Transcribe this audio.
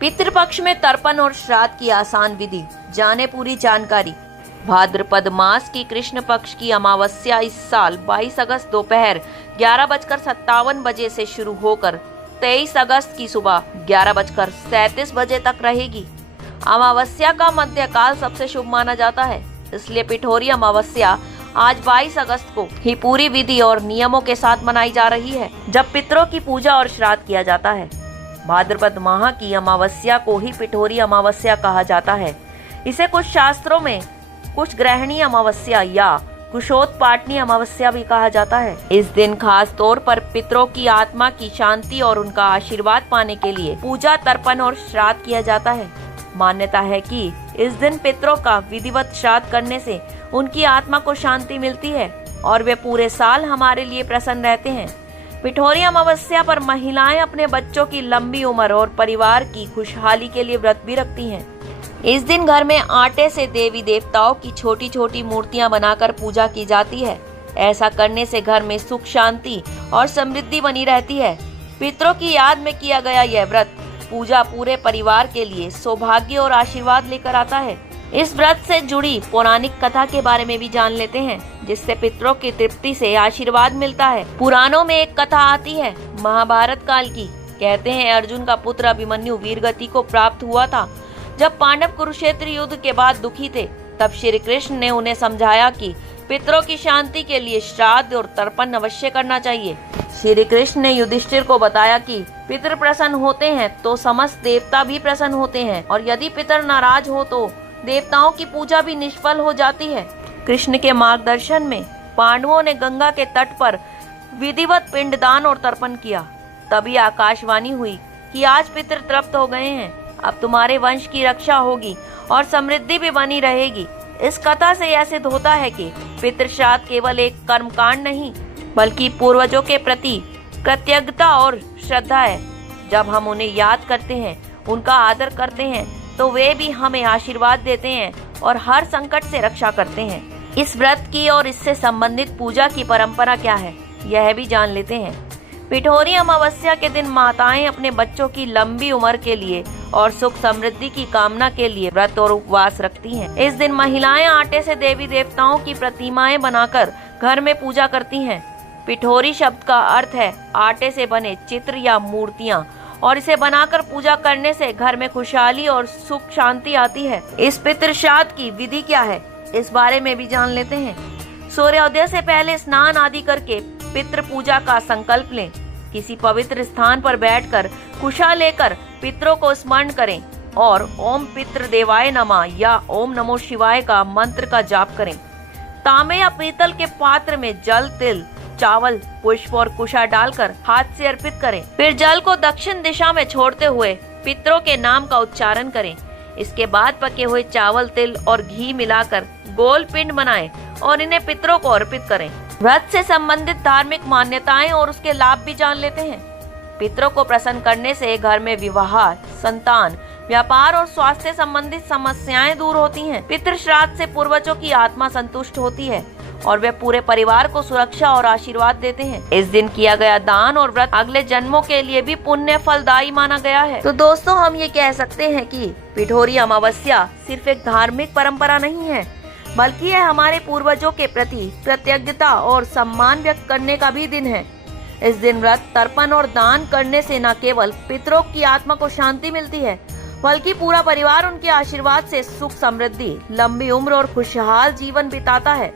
पितृपक्ष में तर्पण और श्राद्ध की आसान विधि, जाने पूरी जानकारी। भाद्रपद मास की कृष्ण पक्ष की अमावस्या इस साल 22 अगस्त दोपहर 11:57 से शुरू होकर 23 अगस्त की सुबह 11:37 तक रहेगी। अमावस्या का मध्यकाल सबसे शुभ माना जाता है, इसलिए पिठोरी अमावस्या आज 22 अगस्त को ही पूरी विधि और नियमों के साथ मनाई जा रही है, जब पितरों की पूजा और श्राद्ध किया जाता है। भाद्रपद माह की अमावस्या को ही पिठोरी अमावस्या कहा जाता है। इसे कुछ शास्त्रों में कुछ ग्रहणी अमावस्या या कुशोत्पाटनी अमावस्या भी कहा जाता है। इस दिन खास तौर पर पितरों की आत्मा की शांति और उनका आशीर्वाद पाने के लिए पूजा, तर्पण और श्राद्ध किया जाता है। मान्यता है कि इस दिन पितरों का विधिवत श्राद्ध करने से उनकी आत्मा को शांति मिलती है और वे पूरे साल हमारे लिए प्रसन्न रहते हैं। पिठोरी अमावस्या पर महिलाएं अपने बच्चों की लंबी उम्र और परिवार की खुशहाली के लिए व्रत भी रखती हैं। इस दिन घर में आटे से देवी देवताओं की छोटी छोटी मूर्तियां बनाकर पूजा की जाती है। ऐसा करने से घर में सुख, शांति और समृद्धि बनी रहती है। पितरों की याद में किया गया यह व्रत पूजा पूरे परिवार के लिए सौभाग्य और आशीर्वाद लेकर आता है। इस व्रत से जुड़ी पौराणिक कथा के बारे में भी जान लेते हैं, जिससे पितरों की तृप्ति से आशीर्वाद मिलता है। पुराणों में एक कथा आती है महाभारत काल की। कहते हैं अर्जुन का पुत्र अभिमन्यु वीरगति को प्राप्त हुआ था। जब पांडव कुरुक्षेत्र युद्ध के बाद दुखी थे, तब श्री कृष्ण ने उन्हें समझाया कि पितरों की शांति के लिए श्राद्ध और तर्पण अवश्य करना चाहिए। श्री कृष्ण ने युधिष्ठिर को बताया कि पितर प्रसन्न होते हैं तो समस्त देवता भी प्रसन्न होते हैं, और यदि पितर नाराज हो तो देवताओं की पूजा भी निष्फल हो जाती है। कृष्ण के मार्गदर्शन में पांडवों ने गंगा के तट पर विधिवत पिंडदान और तर्पण किया। तभी आकाशवाणी हुई कि आज पितर तृप्त हो गए हैं, अब तुम्हारे वंश की रक्षा होगी और समृद्धि भी बनी रहेगी। इस कथा से यह सिद्ध होता है कि पितृ श्राद्ध केवल एक कर्मकांड नहीं, बल्कि पूर्वजों के प्रति कृतज्ञता और श्रद्धा है। जब हम उन्हें याद करते हैं, उनका आदर करते हैं, तो वे भी हमें आशीर्वाद देते हैं और हर संकट से रक्षा करते हैं। इस व्रत की और इससे संबंधित पूजा की परंपरा क्या है, यह भी जान लेते हैं। पिठोरी अमावस्या के दिन माताएं अपने बच्चों की लंबी उम्र के लिए और सुख समृद्धि की कामना के लिए व्रत और उपवास रखती हैं। इस दिन महिलाएं आटे से देवी देवताओं की प्रतिमाएं बनाकर घर में पूजा करती हैं। पिठोरी शब्द का अर्थ है आटे से बने चित्र या मूर्तियां, और इसे बनाकर पूजा करने से घर में खुशहाली और सुख शांति आती है। इस पितृ श्राद्ध की विधि क्या है, इस बारे में भी जान लेते हैं। सूर्योदय से पहले स्नान आदि करके पितृ पूजा का संकल्प लें। किसी पवित्र स्थान पर बैठकर कुशा लेकर पितरों को स्मरण करें और ओम पितृ देवाय नमः या ओम नमो शिवाय का मंत्र का जाप करें। तांबे या पीतल के पात्र में जल, तिल, चावल, पुष्प और कुशा डालकर हाथ से अर्पित करें। फिर जल को दक्षिण दिशा में छोड़ते हुए पितरों के नाम का उच्चारण करें। इसके बाद पके हुए चावल, तिल और घी मिलाकर गोल पिंड बनाएं और इन्हें पितरों को अर्पित करें। व्रत से संबंधित धार्मिक मान्यताएं और उसके लाभ भी जान लेते हैं। पितरों को प्रसन्न करने से घर में विवाह, संतान, व्यापार और स्वास्थ्य संबंधित समस्याएं दूर होती हैं। पितृ श्राद्ध से पूर्वजों की आत्मा संतुष्ट होती है और वे पूरे परिवार को सुरक्षा और आशीर्वाद देते हैं। इस दिन किया गया दान और व्रत अगले जन्मों के लिए भी पुण्य फलदायी माना गया है। तो दोस्तों, हम ये कह सकते हैं कि पिठोरी अमावस्या सिर्फ एक धार्मिक परंपरा नहीं है, बल्कि यह हमारे पूर्वजों के प्रति कृतज्ञता और सम्मान व्यक्त करने का भी दिन है। इस दिन व्रत, तर्पण और दान करने से न केवल पितरों की आत्मा को शांति मिलती है, बल्कि पूरा परिवार उनके आशीर्वाद से सुख, समृद्धि, लंबी उम्र और खुशहाल जीवन बिताता है।